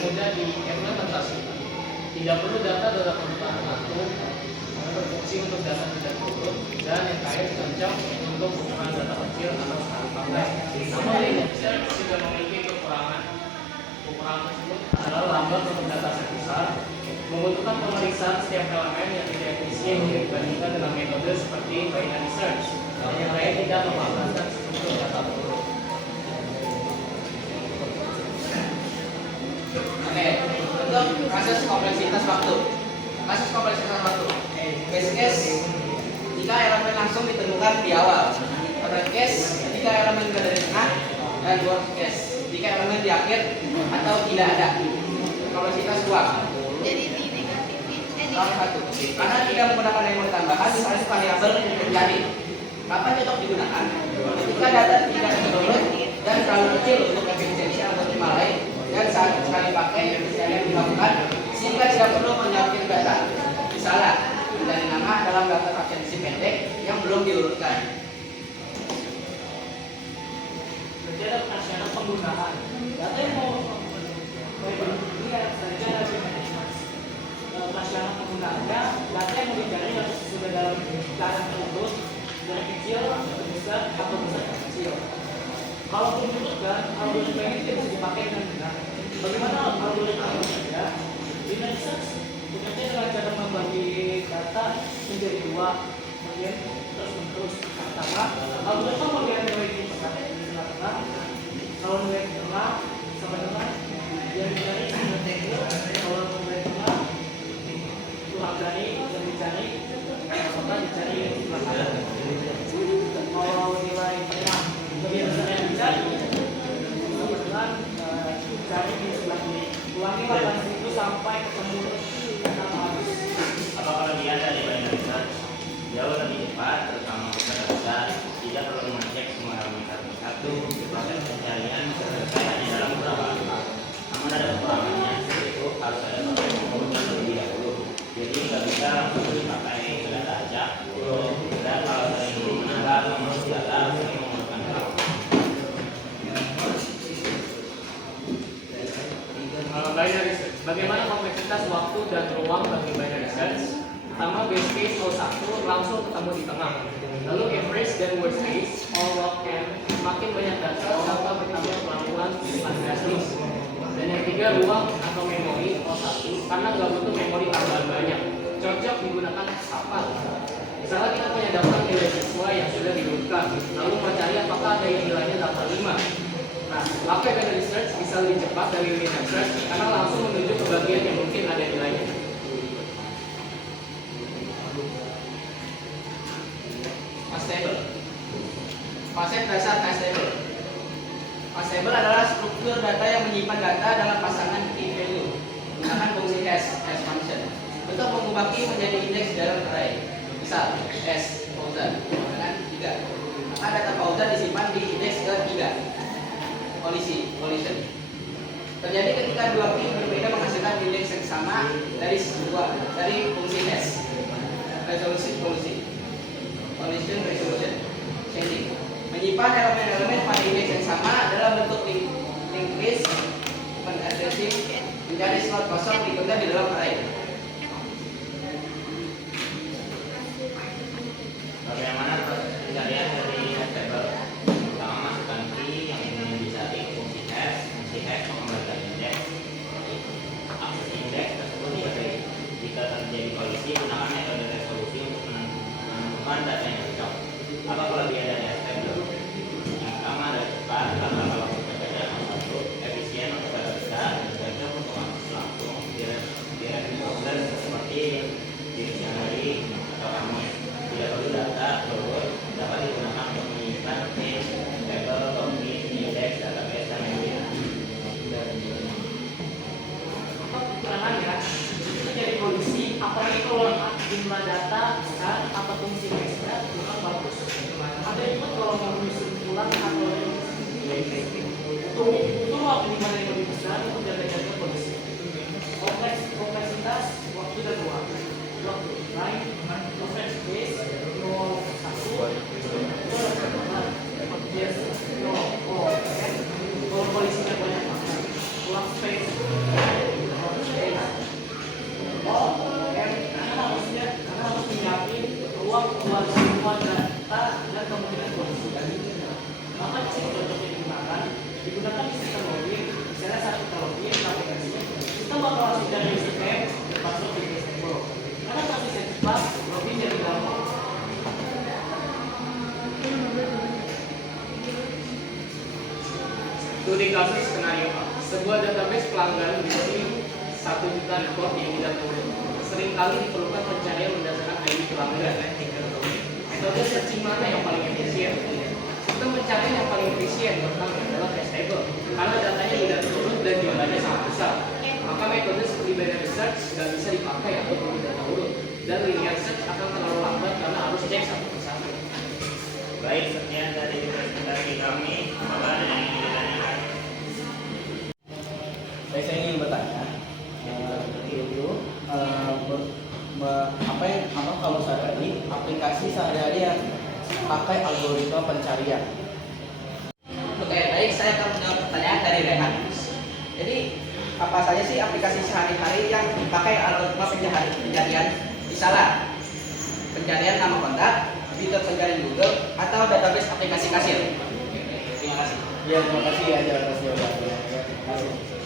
mudah diimplementasikan. Tidak perlu data dalam bentuk langsung, berfungsi untuk data tidak turun, dan yang kaya cocok untuk ukuran data kecil atau sekali pakai. Namun linear search juga memiliki kekurangan. Kekurangan tersebut adalah lambat untuk data set besar, membutuhkan pemeriksaan setiap elemen yang tidak efisien dibandingkan dengan metode seperti binary search, yang lain tidak memanfaatkan struktur data turun. Oke, untuk kasus kompleksitas waktu. Kasus kompleksitas waktu. Base case jika elemen langsung ditemukan di awal. Other case jika elemen berada di tengah, dan worst case jika elemen di akhir atau tidak ada. Kompleksitas 2. Jadi di negatif Nomor 1. Karena tidak menggunakan memori tambahan, misalnya variabel menjadi. Kapan cocok digunakan? Ketika data tidak terlalu dan terlalu kecil untuk efisiensi algoritma lain, dan saat sekali pakai efisiensi dilakukan sehingga tidak perlu menyiapkan data. Misalnya, mencari nama dalam daftar absensi pendek yang belum diurutkan. Jadi ada syarat penggunaan data yang mau syarat penggunaannya data yang mau dicari harus sudah dalam keadaan terurut dari kecil ke besar atau besar ke kecil. Kalau diurutkan, algoritma ini tidak bisa dipakai dengan benar. Bagaimana algoritma ini bekerja? Binary search bekerja dengan cara membagi data menjadi dua bagian terus pertama algoritma bagian nilai di tengah, kalau nilai di tengah sama dengan yang dicari kalau nilai tengah kurang dari yang dicari apakah dicari belakang. Kalau nilai tengah bagian besar yang dicari sama dengan dicari di sebelah kiri. Ulangi lakukan itu sampai ketemu kata habis. Apa kalau dia dari binary search jauh lebih cepat, terutama untuk data besar, tidak perlu mengecek semua elemen satu-satu, proses pencarian bisa selesai hanya dalam beberapa lama. Namun ada kekurangannya, yaitu harus ada proses pengurusan terlebih dahulu. Jadi nggak bisa dipakai ke data aja. Dan kalau sering menambah mengurus data, sering memerlukan waktu. Binary search. Bagaimana kompleksitas waktu dan ruang bagi binary search? Pertama, base case 01 langsung ketemu di tengah. Lalu average dan worst case, all log n, semakin banyak data tanpa bertambah kemampuan simpan drastis. Dan yang ketiga, ruang atau memori O1, karena nggak butuh memori tambahan banyak. Cocok digunakan kapan? Misalnya kita punya daftar nilai siswa yang sudah diurutkan, lalu mencari apakah ada yang nilainya daftar 5. Nah, pakai binary search bisa lebih cepat dari linear search karena langsung menuju ke bagian yang mungkin ada nilainya. Mass table. Konsep dasar mass table. Mass table adalah struktur data yang menyimpan data dalam pasangan key value menggunakan fungsi S function untuk mengubah key menjadi indeks dalam array. Misal S thousand dengan 3. Maka data thousand disimpan di indeks ke-3. Collision terjadi ketika dua key berbeda menghasilkan indeks yang sama dari fungsi S. Resolution changing menyimpan elemen-elemen pada indeks yang sama dalam bentuk linked list addressing mencari slot kosong berikutnya di dalam array. Bagaimana proses pencarian dari table? Pertama, masukkan key yang ingin dicari fungsi S mengembalikan indeks. Akses indeks tersebut dibagi. Jika terjadi kolisi, gunakan metode resolusi untuk menentukan data yang cocok. Apa kelebihan dari table? Yang pertama adalah cepat, karena kalau bekerja dengan satu, efisien untuk data besar, dan cocok untuk akses langsung direct proses seperti dictionary atau kamus. Tidak perlu data turut dapat digunakan untuk menyimpan table, copy, indeks, database, dan yang lainnya. Kekurangannya itu jadi kondisi, apalagi kalau jumlah data besar atau fungsi besar kurang bagus. Ada juga kalau mau kesimpulan atau itu waktu dimana yang lebih besar itu jaga-jaga kondisi. Kompleksitas waktu dan ruang. Waktu lain, proses base, nol satu, kalau kolisinya banyak banget, ruang space dari username dan password di table. Karena prosesnya cepat, login jadi gampang. Studi kasus skenario A. Sebuah database pelanggan berisi 1 juta record yang tidak turun. Seringkali diperlukan pencarian berdasarkan ID pelanggan. Metode searching mana yang paling efisien? Sistem pencarian yang paling efisien pertama adalah hash table, karena datanya tidak turun dan jumlahnya sangat besar. Maka metode seperti binary search tidak bisa dipakai atau perlu data urut, dan linear search akan terlalu lambat karena harus cek satu persatu. Baik, sekian dari presentasi kami. Apakah ada yang ingin ditanyakan? Baik, saya ingin bertanya, itu apa kalau sehari aplikasi sehari-hari yang pakai algoritma pencarian? Oke, baik, saya akan menjawab pertanyaan dari Rehan. Jadi, apa saja sih aplikasi sehari-hari yang dipakai algoritma pencarian? Misalnya, pencarian nama kontak, fitur pencarian Google, atau database aplikasi kasir. Terima kasih. Ya, terima kasih ya, terima kasih.